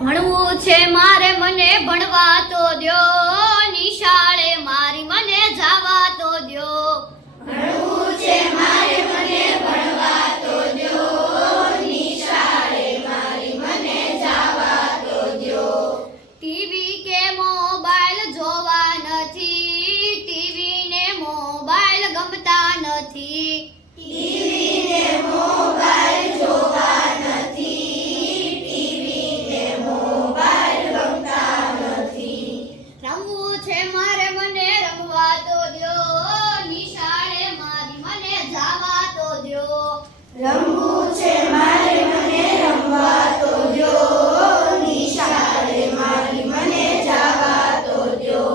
ભણવું છે મારે મને ભણવા તો દ્યો, નિશાળે મારી મને જાવા તો દ્યો. ભણવું છે મારે મને ભણવા તો દ્યો, નિશાળે મારી મને જાવા તો દ્યો. ટીવી કે મોબાઈલ જોવા નથી, ટીવી ને મોબાઈલ ગમતા નથી. ટીવી ને મોબાઈલ જોવા નથી, ટીવી ને મોબાઈલ ગમતા નથી. રમવું છે મારે મને રમવા તો દ્યો, નિશાળે મારી મને જાવા તો દ્યો. રમવું છે મારે મને રમવા તો દ્યો, નિશાળે મારી મને જાવા તો દ્યો.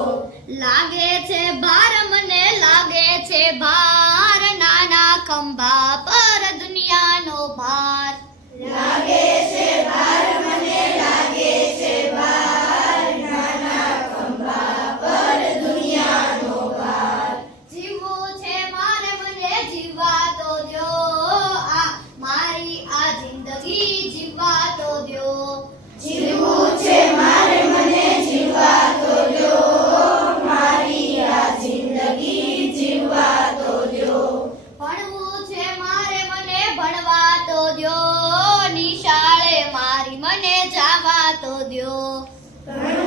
લાગે છે ભાર મને લાગે છે ભાર, નાના ખંભા પર દુનિયાનો ભાર. લાગે છે ભાર મને લાગે છે ભાર, નાના ખંભા પર દુનિયાનો ભાર. જીવવું છે મારે મને જીવવા તો દ્યો, આ મારી આ જિંદગી જીવવા તો દ્યો. જીવવું છે મારે મને જીવવા તો દ્યો, મારી આ જિંદગી જીવવા તો દ્યો. ભણવું છે મારે મને ભણવા તો દ્યો, નિશાળે મારી મને જાવા તો દ્યો. ભણવું